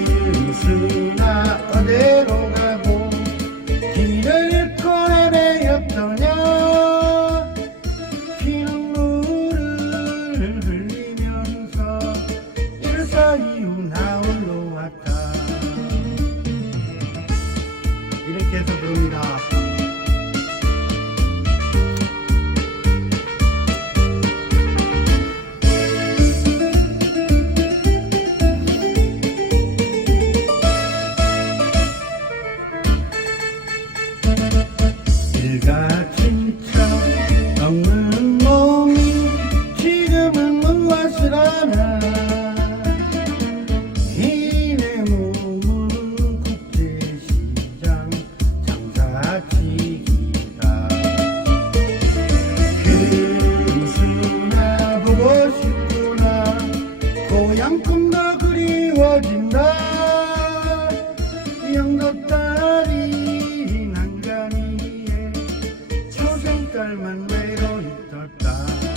純粋なでのが 진짜 없는 몸이 지금은 무엇을 하나? 이내 몸은 국제시장 장사치기다. 금수나 보고 싶구나. 고향 꿈도 그리워진다. 딸 초생딸만 외로이 떴다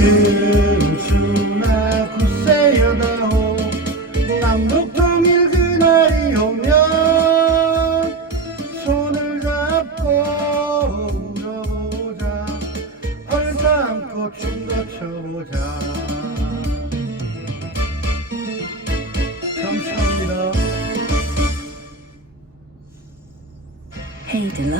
금수나 굳세여다호 남북통일 그날이 오면 손을 잡고 울어보자. 얼싸안고 춤도 춰보자. 감사합니다. 헤이즐러